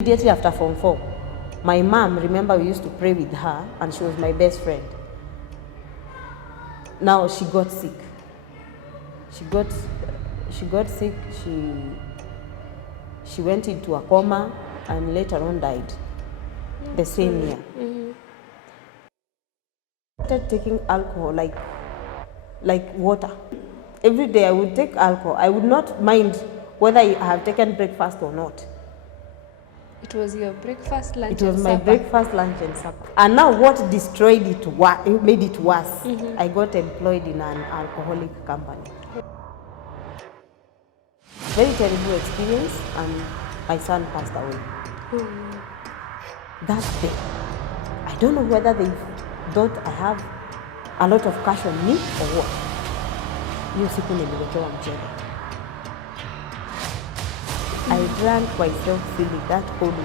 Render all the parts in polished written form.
Immediately after Form 4, my mom, remember we used to pray with her and she was my best friend. Now she got sick. She got sick, she went into a coma and later on died the same year. I started taking alcohol like water. Every day I would take alcohol. I would not mind whether I have taken breakfast or not. It was your breakfast, lunch, It was and my supper. breakfast, lunch, and supper. And now what destroyed it, made it worse, I got employed in an alcoholic company. Very terrible experience, and my son passed away. That day, I don't know whether they thought I have a lot of cash on me or what. Hiyo siku niliwekewa mchele. I drank myself silly that whole week.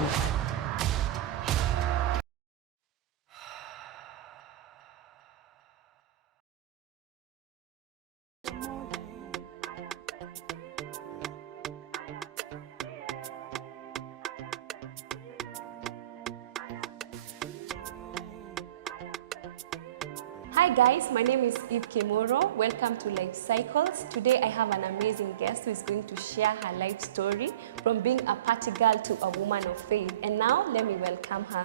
Hi guys, my name is EP.1. Welcome to Life Cycles. Today I have an amazing guest who is going to share her life story from being a party girl to a woman of faith. And now let me welcome her.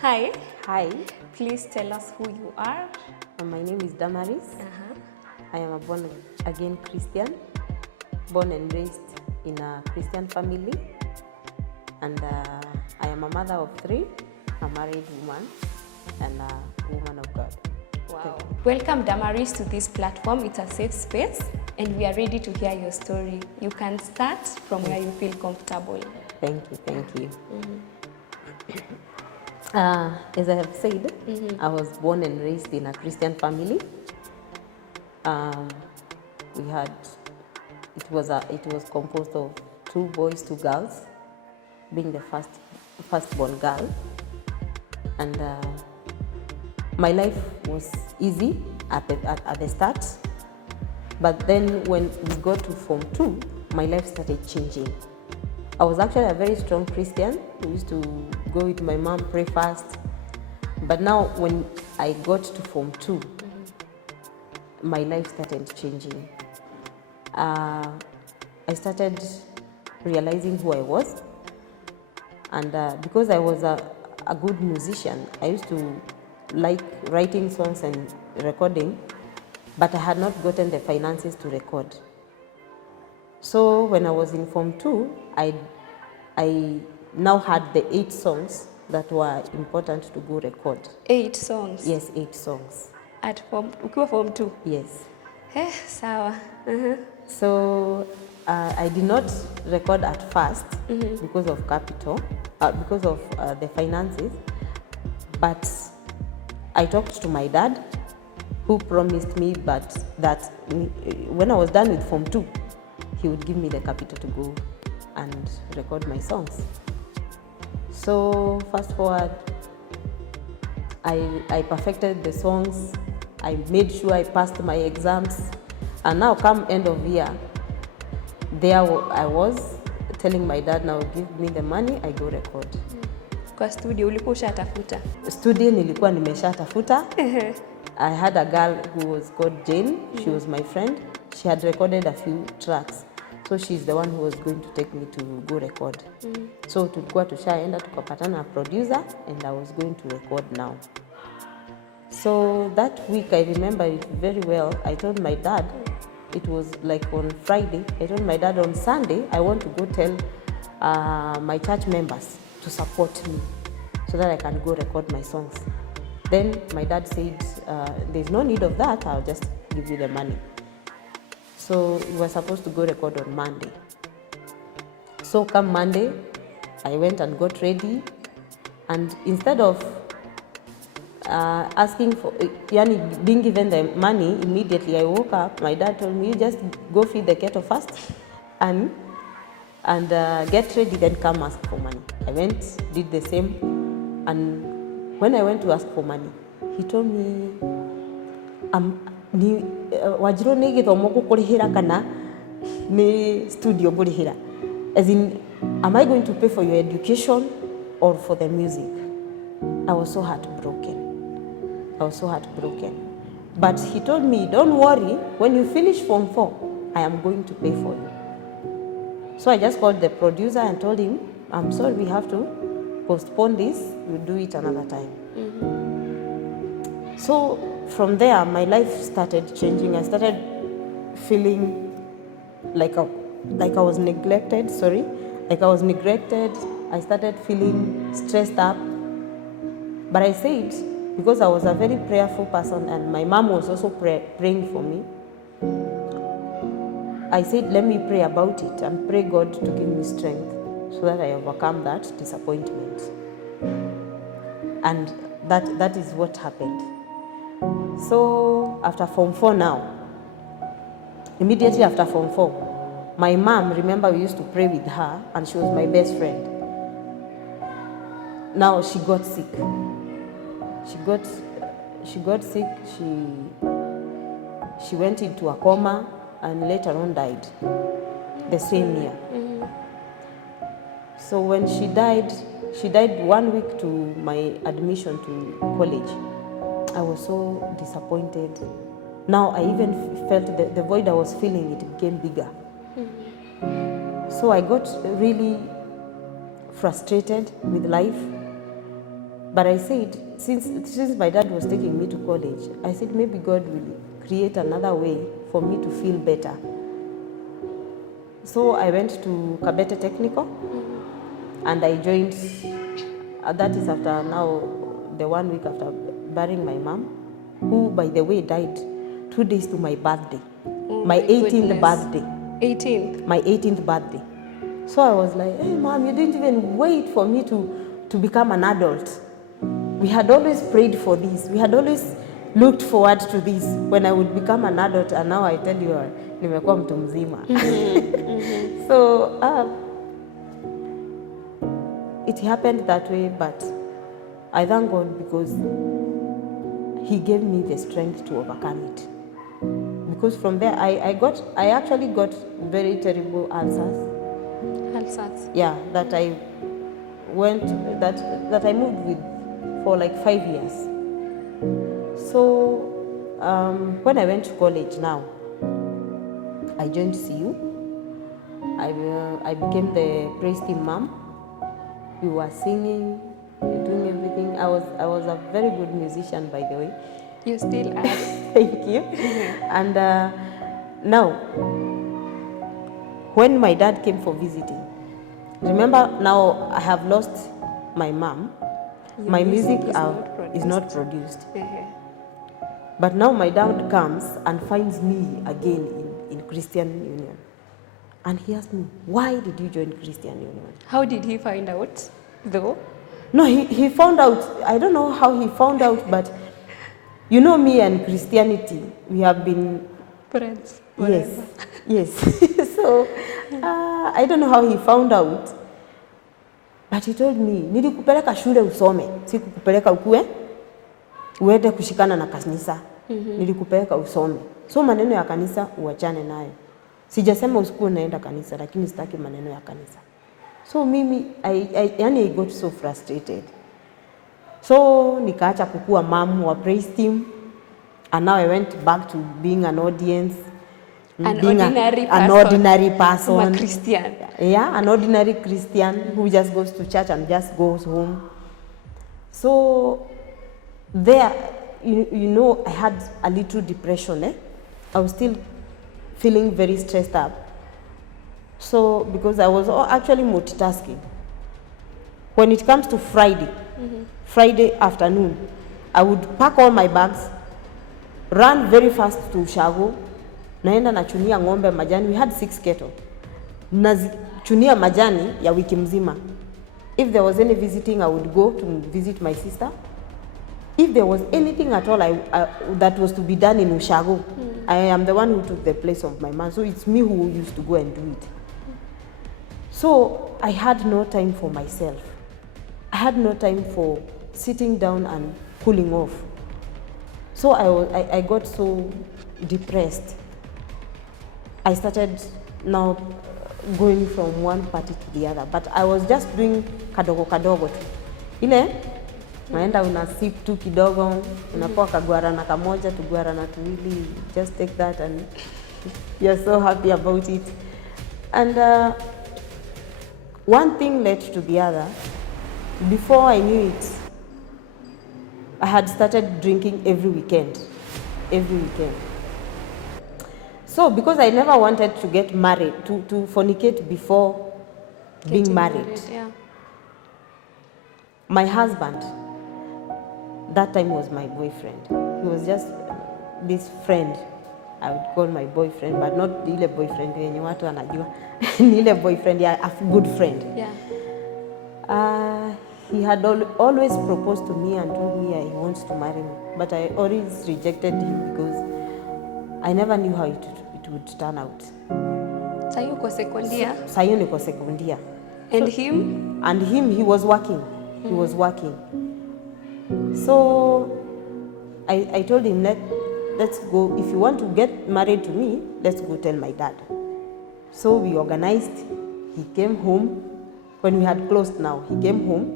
Hi. Hi, Please tell us who you are. my name is Damaris. I am a born-again Christian, born and raised in a Christian family. And I am a mother of 3, a married woman, and a woman of God. Wow. Welcome Damaris to this platform. It's a safe space and we are ready to hear your story. You can start from where you feel comfortable. Thank you. As I have said, I was born and raised in a Christian family. It was composed of 2 boys, 2 girls, being the firstborn girl. And my life was easy at the start, but then when we got to Form 2, my life started changing. I was actually a very strong Christian. We used to go with my mom, pray fast. But now when I got to Form 2, my life started changing. I started realizing who I was. And because I was a good musician, I used to like writing songs and recording, but I had not gotten the finances to record. So when I was in Form 2, I now had the 8 songs that were important to go record. 8 songs? Yes, 8 songs. At ukiwa Form 2? Yes. Sawa. So I did not record at first because of capital, because of the finances, but I talked to my dad, who promised me that when I was done with Form 2, he would give me the capital to go and record my songs. So fast forward, I perfected the songs, I made sure I passed my exams, and now come end of year, there I was telling my dad, now give me the money, I go record. Kwa studio ulikuwa ushatafuta? Studio nilikuwa nimeshatafuta. I had a girl who was called Jane. She was my friend. She had recorded a few tracks. So she's the one who was going to take me to go record. So tulikuwa tushaenda tukapatana a producer and I was going to record now. So that week I remember it very well. I told my dad, it was like on Friday, I told my dad on Sunday, I want to go tell my church members to support me so that I can go record my songs. Then my dad said, there's no need of that, I'll just give you the money. So we were supposed to go record on Monday. So come Monday, I went and got ready, and instead of asking for, being given the money immediately, I woke up, my dad told me, you just go feed the kettle first and get ready, then come ask for money. I went, did the same, and when I went to ask for money, he told me, wajiro ni githomo gukurihira kana ni studio ngurihira, as in am I going to pay for your education or for the music? I was so heartbroken. I was so heartbroken. But he told me, don't worry, when you finish Form 4, I am going to pay for you. So I just called the producer and told him, I'm sorry, we have to postpone this, we'll do it another time. So from there, my life started changing. I started feeling like I was neglected, I started feeling stressed up. But I said, because I was a very prayerful person and my mom was also praying for me, I said, let me pray about it and pray God to give me strength so that I overcome that disappointment. And that is what happened. So after Form 4 now, immediately after Form 4, my mom, remember we used to pray with her and she was my best friend. Now she got sick. She got sick, she went into a coma and later on died the same year. So when she died 1 week to my admission to college. I was so disappointed. Now I even felt the void I was feeling, it became bigger. So I got really frustrated with life. But I said, since my dad was taking me to college, I said maybe God will create another way for me to feel better. So I went to Kabete Technical and I joined, that is after now, the 1 week after burying my mom, who by the way died 2 days to my birthday, my 18th birthday. 18th? My 18th birthday. So I was like, hey mom, you didn't even wait for me to become an adult. We had always prayed for this. We had always looked forward to this when I would become an adult, and now I tell you, nimekuwa mtu mzima. So it happened that way, but I thank God because He gave me the strength to overcome it. Because from there, I actually got very terrible ulcers. Ulcers? Yeah, that I moved with for like 5 years. So when I went to college now, I joined CU. I became the praise team mom. We were singing, doing everything. I was a very good musician, by the way. You still are. Thank you. And now, when my dad came for visiting, remember now I have lost my mom. My music is not produced. But now my dad comes and finds me again in Christian Union. And he asked me, why did you join Christian Union? How did he find out, though? No, he found out. I don't know how he found out, but you know me and Christianity, we have been friends. Yes. So I don't know how he found out. But he told me, nilikupeleka shule usome, sikukupeleka ukue, uende kushikana na kanisa. Nilikupeleka usome. So maneno ya kanisa uachane nayo. Sijasema usikuwe unaenda kanisa, lakini sitaki maneno ya kanisa. So mimi, I got so frustrated. So nikaacha kukua mom wa praise team, and now I went back to being an audience. An ordinary person. I'm a Christian. Yeah, an ordinary Christian who just goes to church and just goes home. So there, you know, I had a little depression. I was still feeling very stressed up. So because I was actually multitasking. When it comes to Friday, Friday afternoon, I would pack all my bags, run very fast to Ushago, naenda nachunia ng'ombe majani. We had 6 cattle. Nachunia majani ya wiki mzima. If there was any visiting, I would go to visit my sister. If there was anything at all that was to be done in Ushago, I am the one who took the place of my mom. So it's me who used to go and do it. So I had no time for myself. I had no time for sitting down and cooling off. So I got so depressed. I started now going from one party to the other, but I was just doing kadogo kadogo tu. Ile naenda una sip tu kidogo, unapoa kagwarana kamoja tugwarana tuwili, just take that and you're so happy about it. And one thing led to the other. Before I knew it, I had started drinking every weekend. So because I never wanted to get married, to fornicate before being married. Yeah. My husband, that time was my boyfriend. He was just this friend. I would call my boyfriend, but not ile boyfriend wenye watu wanajua. Ni ile boyfriend, yeah, a good friend. Yeah. He had always proposed to me and told me he wants to marry me, but I always rejected him because I never knew how it would turn out. Sayo uko sekondia? Sayo niko sekondia. And him? And him, he was working. He was working. So I told him, let's go. If you want to get married to me, let's go tell my dad. So we organized. He came home. When we had closed now, he came home.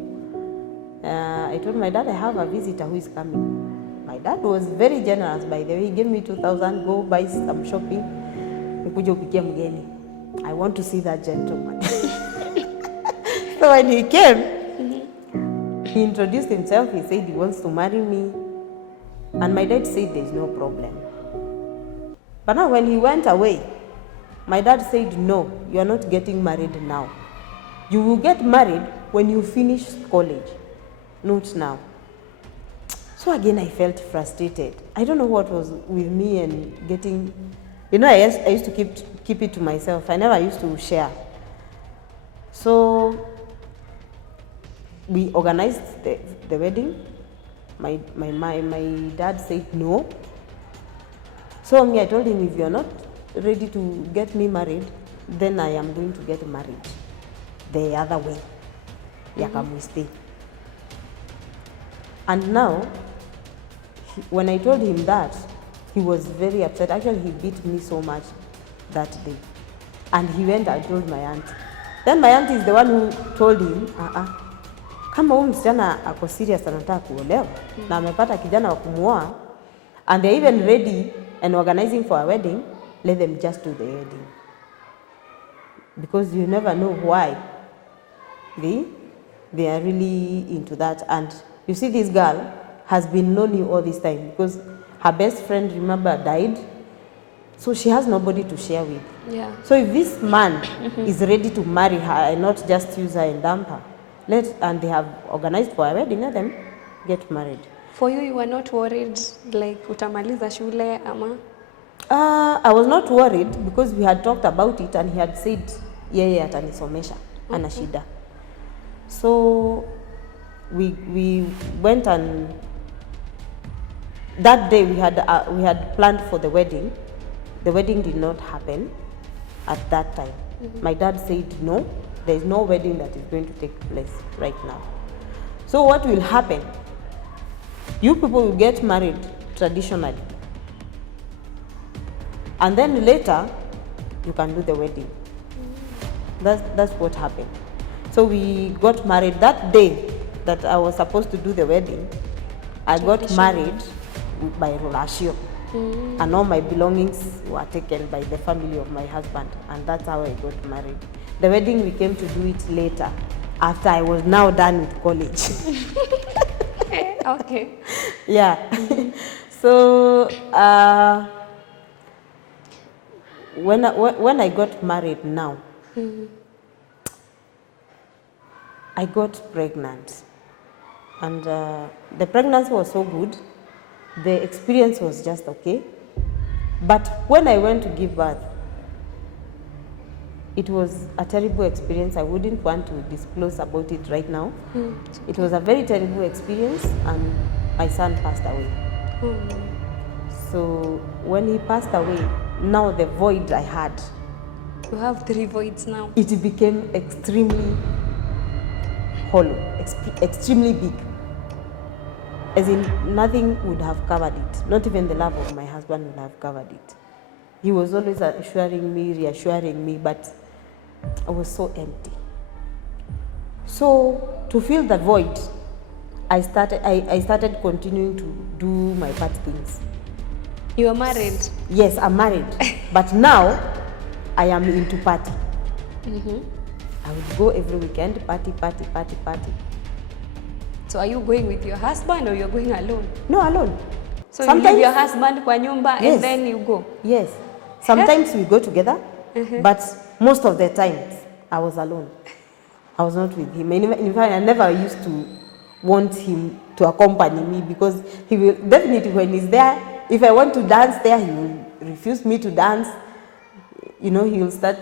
I told my dad, I have a visitor who is coming. My dad was very generous, by the way. He gave me 2,000, go buy some shopping. Nikuje upikie mgeni. I want to see that gentleman. So when he came, he introduced himself. He said he wants to marry me. And my dad said there's no problem. But now when he went away, my dad said, no, you are not getting married now. You will get married when you finish college, not now. So again, I felt frustrated. I don't know what was with me and getting, I used to keep it to myself. I never used to share. So we organized the wedding. My dad said no. So I told him, if you're not ready to get me married, then I am going to get married the other way. Yakamwiste. And now, when I told him that, he was very upset. Actually, he beat me so much that day. And he went and told my aunt. Then my aunt is the one who told him, kama huyu msichana ako serious anataka kuolewa na amepata kijana wa kumuoa, and they're even ready and organizing for a wedding, let them just do the wedding. Because you never know why they are really into that. And you see, this girl has been lonely all this time because her best friend, remember, died. So she has nobody to share with. Yeah. So if this man is ready to marry her and not just use her and dump her, and they have organized for a wedding, let them get married. For you were not worried, like utamaliza shule ama? I was not worried because we had talked about it and he had said, yeye atanisomesha, ana shida. So we went, and that day we had planned for the wedding. The wedding did not happen at that time. My dad said no, there is no wedding that is going to take place right now. So what will happen? You people will get married traditionally, and then later you can do the wedding. That's what happened. So we got married that day that I was supposed to do the wedding. I got married by Rolasio. And all my belongings were taken by the family of my husband, and that's how I got married. The wedding, we came to do it later, after I was now done with college. Okay. Yeah. So when I got married now, I got pregnant, and the pregnancy was so good. The experience was just okay. But when I went to give birth, it was a terrible experience. I wouldn't want to disclose about it right now. It was a very terrible experience, and my son passed away. So when he passed away, now the void I had. You have 3 voids now. It became extremely hollow, extremely big. As in, nothing would have covered it. Not even the love of my husband would have covered it. He was always assuring me, reassuring me, but I was so empty. So to fill the void, I started continuing to do my bad things. You are married? Yes, I'm married. But now I am into party. I would go every weekend, party. So are you going with your husband or you're going alone? No, alone. So you leave your husband kwa nyumba Yes. and then you go? Yes. Sometimes we go together, but most of the times I was alone. I was not with him. In fact, I never used to want him to accompany me because he will definitely, when he's there, if I want to dance there, he will refuse me to dance. You know, he will start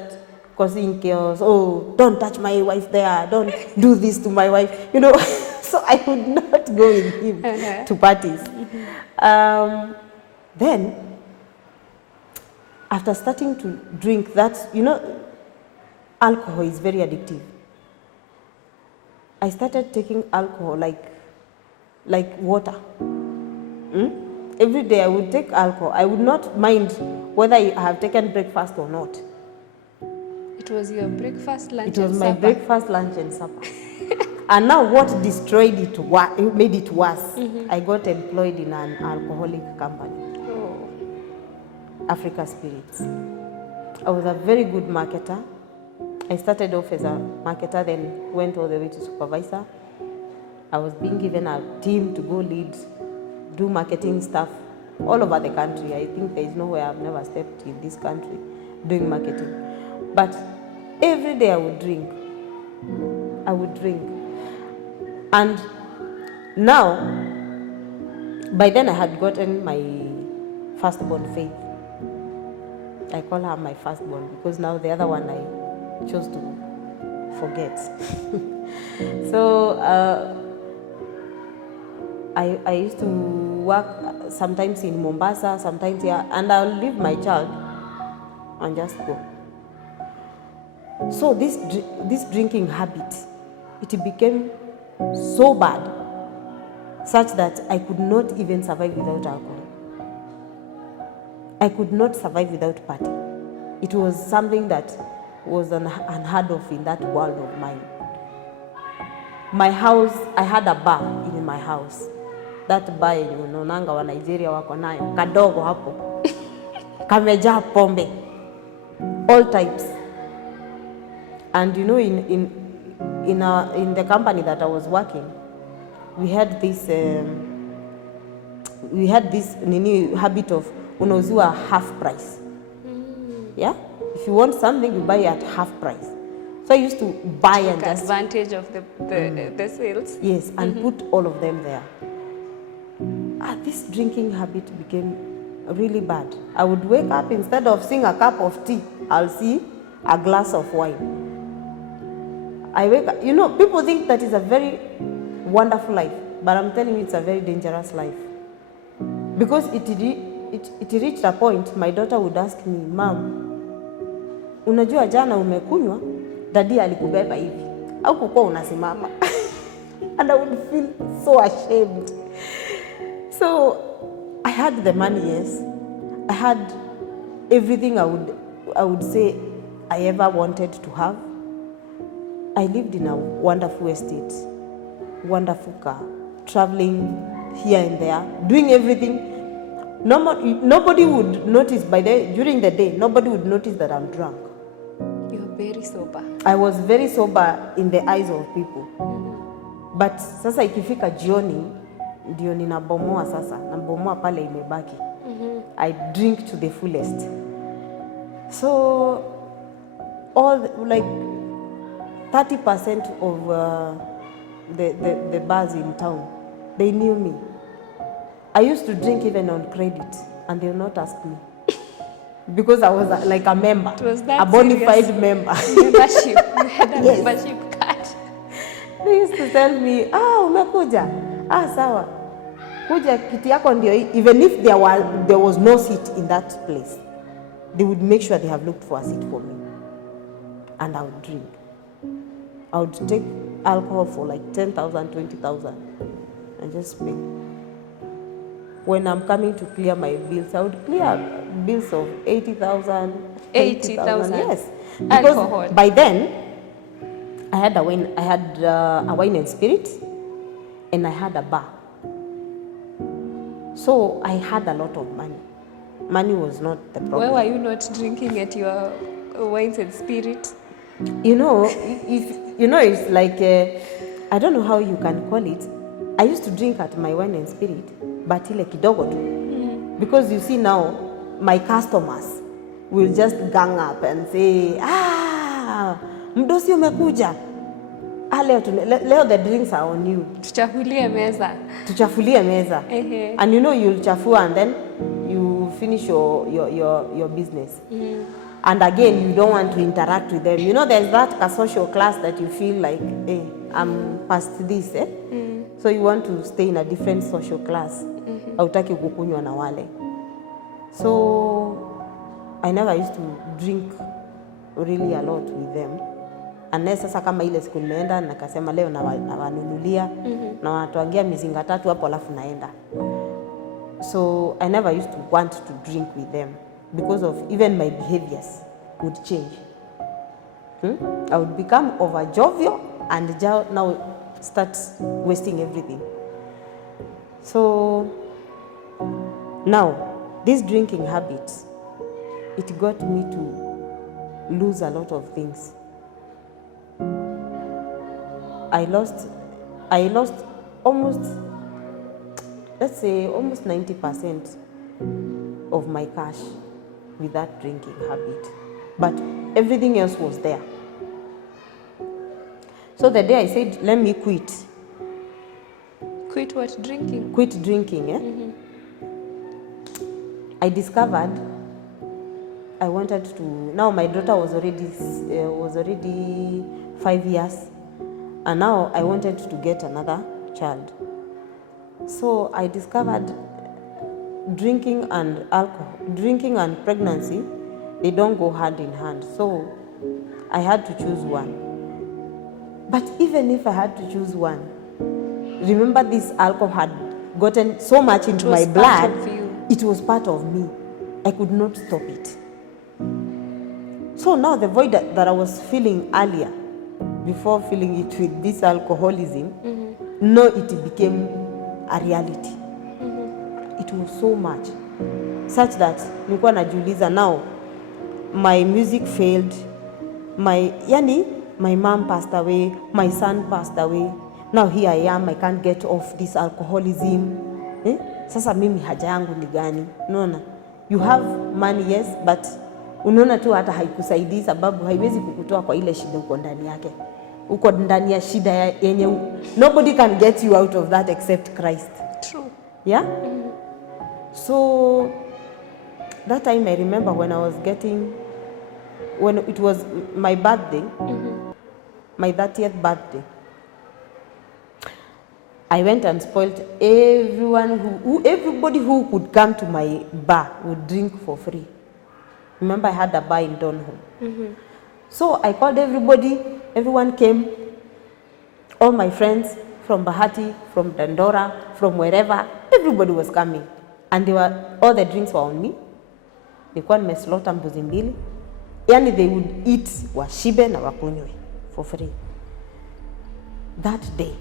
causing chaos. Oh, don't touch my wife there. Don't do this to my wife. You know, so I would not go with him to parties. Then, after starting to drink that, you know, alcohol is very addictive. I started taking alcohol like water. Every day I would take alcohol. I would not mind whether I have taken breakfast or not. It was your breakfast, lunch, and supper? It was my supper. breakfast, lunch, and supper. And now what destroyed it, made it worse, I got employed in an alcoholic company, Africa Spirits. I was a very good marketer. I started off as a marketer, then went all the way to supervisor. I was being given a team to go lead, do marketing stuff all over the country. I think there is nowhere I've never stepped in this country doing marketing. But every day I would drink. And now, by then I had gotten my firstborn, Faith. I call her my firstborn because now the other one I chose to forget. So I used to work sometimes in Mombasa, sometimes here, and I'll leave my child and just go. So this drinking habit, it became so bad, such that I could not even survive without alcohol. I could not survive without party. It was something that was unheard of in that world of mine. My house, I had a bar in my house. That bar unaonanga wa Nigeria wako nayo, kadogo hapo. Kamejaa pombe. All types. And you know, in the company that I was working, we had this habit of unauziwa half price. Yeah? If you want something, you buy it at half price. So I used to buy and just advantage of the sales. Yes, and put all of them there. This drinking habit became really bad. I would wake up, instead of seeing a cup of tea, I'll see a glass of wine. I wake up, you know, people think that is a very wonderful life, but I'm telling you, it's a very dangerous life. Because it reached a point, my daughter would ask me, Mom, unajua jana umekunywa, daddy alikubeba hivi, au kukuwa unasimama? And I would feel so ashamed. So I had the money, yes. I had everything I would say I ever wanted to have. I lived in a wonderful estate, wonderful car, traveling here and there, doing everything. Nobody would notice during the day, nobody would notice that I'm drunk. You're very sober. I was very sober in the eyes of people. But sasa ikifika jioni, ndio ninabomoa sasa, nabomoa pale imebaki. I drink to the fullest. So, like 30% of the bars in town, they knew me. I used to drink even on credit, and they would not ask me. Because I was like a member, a bona fide member. Membership, you had a membership card. They used to tell me, umekuja, sawa. Kuja kiti yako ndio, even if there was no seat in that place, they would make sure they have looked for a seat for me. And I would drink. I would take alcohol for like 10,000, 20,000 and just pay. when I'm coming to clear my bills, I would clear bills of 80,000. 80,000. Yes. Alcohol. Because by then, I had a wine and spirit, and I had a bar. So I had a lot of money. Money was not the problem. Why were you not drinking at your wines and spirit? You know, it's like, I don't know how you can call it. I used to drink at my wine and spirit, but ile kidogo tu. Because you see now, my customers will just gang up and say, mdosi umekuja. Leo the drinks are on you. Tuchafulie meza. And you know, you'll chafua and then you finish your business. And again, you don't want to interact with them. You know, there's that social class that you feel like, hey, I'm past this. So you want to stay in a different social class. Hautaki kukunywa na wale. So I never used to drink really a lot with them. Unless sasa kama ile siku nimeenda nakasema leo nawanunulia na watuangia mizinga 3 hapo alafu naenda. So I never used to want to drink with them because of even my behaviors would change. I would become over jovial and now start wasting everything. So now this drinking habit, it got me to lose a lot of things. I lost almost, let's say almost 90% of my cash with that drinking habit. But everything else was there. So the day I said, let me quit. Quit what? Drinking? Quit drinking, I discovered I wanted to, now my daughter was already 5 years. And now I wanted to get another child. So I discovered drinking and pregnancy, they don't go hand in hand. So I had to choose one. But even if I had to choose one, remember this alcohol had gotten so much into my blood. It was part of me. I could not stop it. So now the void that I was feeling earlier, before feeling it with this alcoholism, no, it became a reality. It was so much, such that nilikuwa najiuliza now, my music failed, my mom passed away, my son passed away, now here I am, I can't get off this alcoholism. Sasa mimi haja yangu ni gani? Unaona, you have money, yes, but unaona tu hata haikusaidii sababu haiwezi kukutoa kwa ile shida uko ndani yake. Uko ndani ya shida yenye nobody can get you out of that except Christ. True. Yeah? So that time I remember when it was my birthday, my 30th birthday, I went and spoiled everybody who could come to my bar would drink for free. Remember, I had a bar in Donholm. So I called everybody, everyone came, all my friends from Bahati, from Dandora, from wherever, everybody was coming. And all the drinks were on me. Nilikuwa nimeslaughter mbuzi mbili. Yani they would eat washibe na wakunywe for free. That day,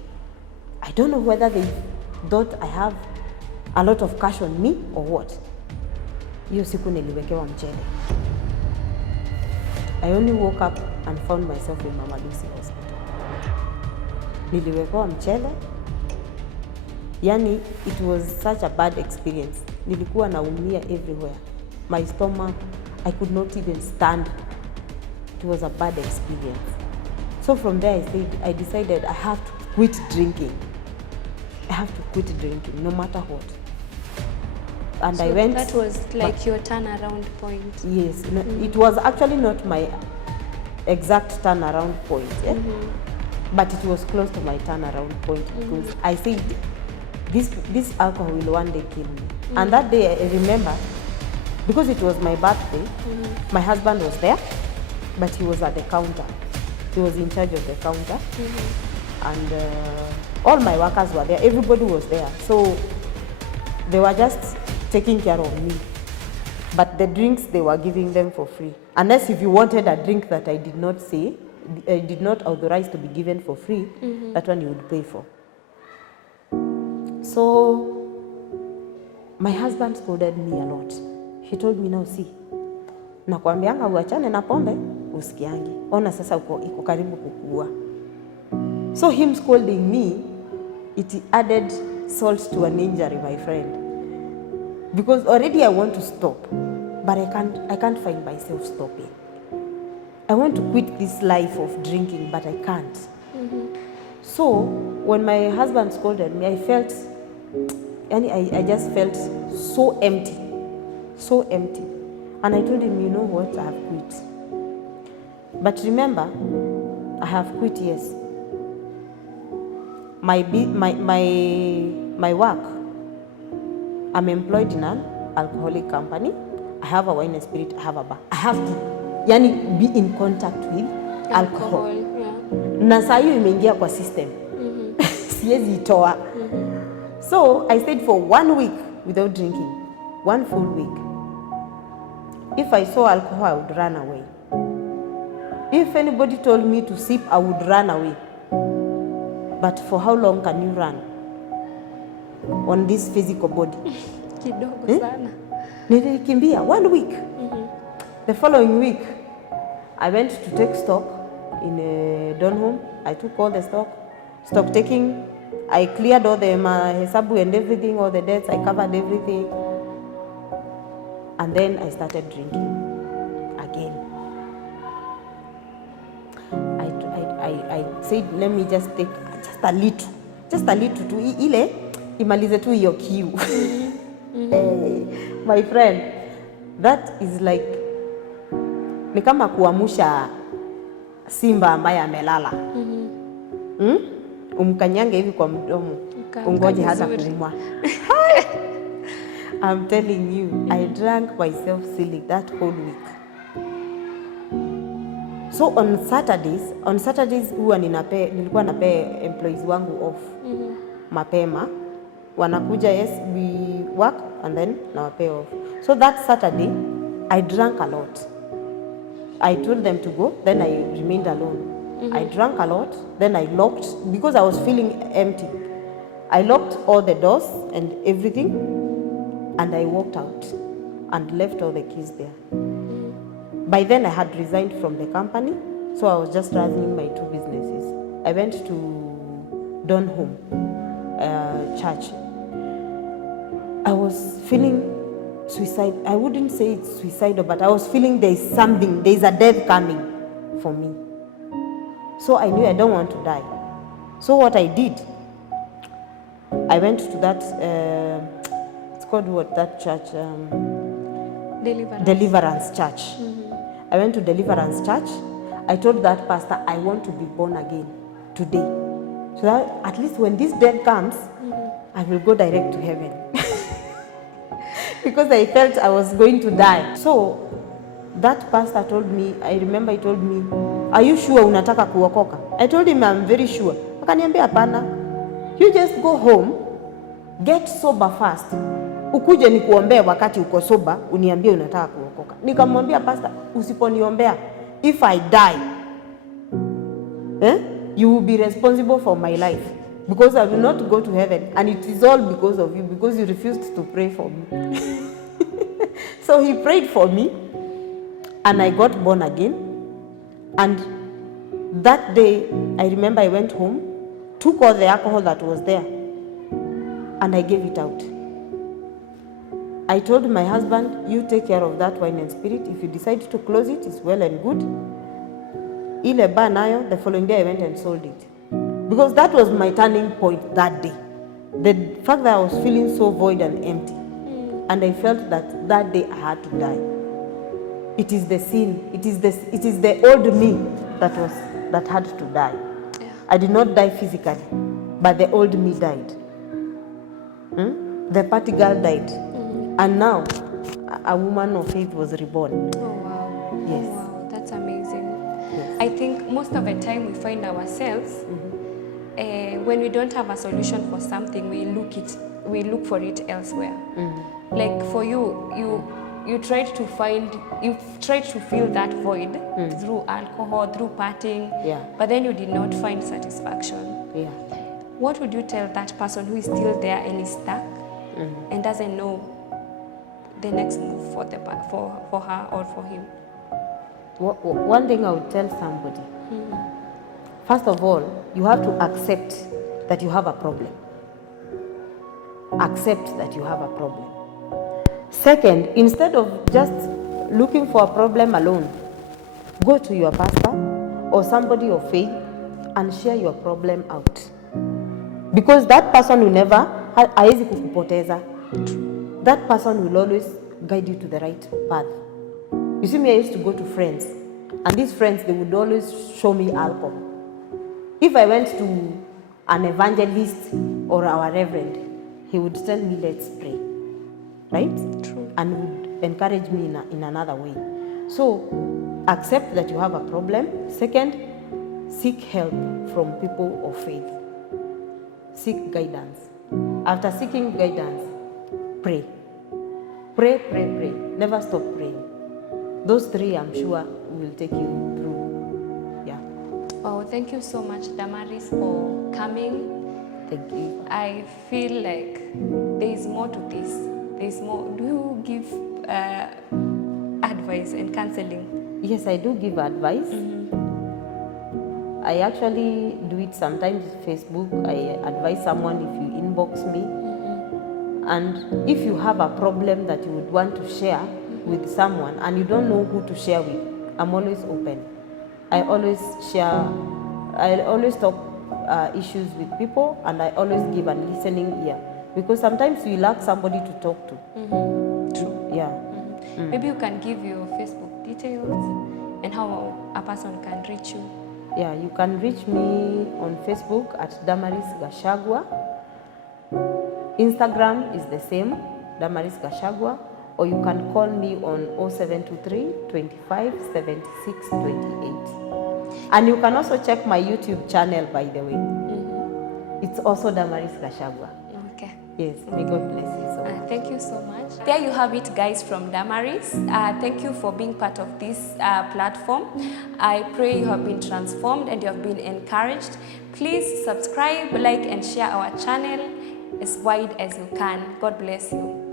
I don't know whether they thought I have a lot of cash on me or what. Hiyo siku niliwekewa mchele. I only woke up and found myself in Mama Lucy Hospital. Niliwekewa mchele. Yani, it was such a bad experience. Nilikuwa naumia everywhere. My stomach, I could not even stand. It was a bad experience. So from there I decided I have to quit drinking. I have to quit drinking no matter what. And so I went. That was like your turnaround point. Yes, it was actually not my exact turnaround point, but it was close to my turnaround point because I said this alcohol will one day kill me. And that day I remember, because it was my birthday, my husband was there, but he was at the counter. He was in charge of the counter, and all my workers were there. Everybody was there. So They were just taking care of me. But the drinks, they were giving them for free. Unless if you wanted a drink that I did not say, I did not authorize to be given for free, that one you would pay for. So my husband scolded me a lot. He told me, now see, nakwambianga uachane na pombe, usikiangi. Ona sasa iko karibu kukua. So him scolding me, it added salt to an injury, my friend. Because already I want to stop, but I can't find myself stopping. I want to quit this life of drinking, but I can't. So when my husband scolded me, I felt, I just felt so empty. So empty. And I told him, you know what, I have quit. But remember, I have quit, yes. My work, I'm employed in an alcoholic company. I have a wine and spirit, I have a bar. I have to be in contact with alcohol. Yeah. Na saa hiyo imeingia kwa system. Siwezi itoa. So I stayed for 1 week without drinking. 1 full week. If I saw alcohol, I would run away. If anybody told me to sip, I would run away. But for how long can you run on this physical body? Kidogo sana. Nilikimbia 1 week. The following week, I went to take stock in a Donholm. I took all the stock taking. I cleared all the hesabu and everything, all the debts. I covered everything. And then I started drinking again. I said, let me just take just a little to ile imalize tu hiyo kiu. Hey, my friend, that is like ni kama kuamsha simba ambaye amelala. Umkanyange hivi kwa mdomo, ungoje hata kuumwa. I'm telling you, I drank myself silly that whole week. So on Saturdays huwa nilikuwa napea employees wangu off. Mapema. Wanakuja, yes, we work and then nawapea off. So that Saturday, I drank a lot. I told them to go, then I remained alone. I drank a lot, then I locked, because I was feeling empty. I locked all the doors and everything, and I walked out and left all the keys there. By then I had resigned from the company, so I was just running my 2 businesses. I went to Donholm church. I was feeling suicide. I wouldn't say it's suicidal, but I was feeling there's a death coming for me. So I knew I don't want to die. So what I did, I went to that, it's called what, that church? Deliverance Church. I went to Deliverance Church. I told that pastor, I want to be born again today. So that at least when this death comes, I will go direct to heaven. Because I felt I was going to die. So that pastor told me, I remember he told me, are you sure unataka kuokoka? I told him I'm very sure. Akaniambia hapana. You just go home, get sober first. Ukuje nikuombea wakati uko sober, uniambie unataka kuokoka. Nikamwambia pastor, usiponiombea, if I die, you will be responsible for my life. Because I will not go to heaven. And it is all because of you, because you refused to pray for me. So he prayed for me, and I got born again. And that day, I remember I went home, took all the alcohol that was there, and I gave it out. I told my husband, you take care of that wine and spirit. If you decide to close it, it's well and good. Ile bar nayo, the following day I went and sold it. Because that was my turning point that day. The fact that I was feeling so void and empty. And I felt that that day I had to die. It is the sin. It is the old me that had to die. Yeah. I did not die physically, but the old me died. The party girl died. And now a woman of faith was reborn. Oh wow. Yes. Oh, wow. That's amazing. Yes. I think most of the time we find ourselves when we don't have a solution for something, we look for it elsewhere. Like for you, you tried to fill that void through alcohol, through partying, but then you did not find satisfaction. What would you tell that person who is still there and is stuck and doesn't know the next move for her or for him? One thing I would tell somebody, first of all, you have to accept that you have a problem. Accept that you have a problem. Second, instead of just looking for a problem alone, go to your pastor or somebody of faith and share your problem out. Because that person will never, haezi kukupoteza. That person will always guide you to the right path. You see me, I used to go to friends, and these friends, they would always show me alcohol. If I went to an evangelist or our reverend, he would tell me, let's pray, right? True. And would encourage me in another way. So, accept that you have a problem. Second, seek help from people of faith. Seek guidance. After seeking guidance, pray. Pray, pray, pray. Never stop praying. Those three, I'm sure, will take you through. Yeah. Oh, thank you so much, Damaris, for coming. Thank you. I feel like there is more to this. There is more. Do you give advice and counseling? Yes, I do give advice. I actually do it sometimes on Facebook. I advise someone if you inbox me. And if you have a problem that you would want to share with someone and you don't know who to share with, I'm always open. I always talk issues with people, and I always give a listening ear. Because sometimes you lack somebody to talk to. True. Yeah. Maybe you can give your Facebook details and how a person can reach you. Yeah, you can reach me on Facebook at Damaris Gashagwa. Instagram is the same, Damaris Gashagwa, or you can call me on 0723 25 76 28. And you can also check my YouTube channel, by the way. It's also Damaris Gashagwa. Okay. Yes, may God bless you so much. Thank you so much. There you have it, guys, from Damaris. Thank you for being part of this platform. I pray you have been transformed and you have been encouraged. Please subscribe, like, and share our channel as wide as you can. God bless you.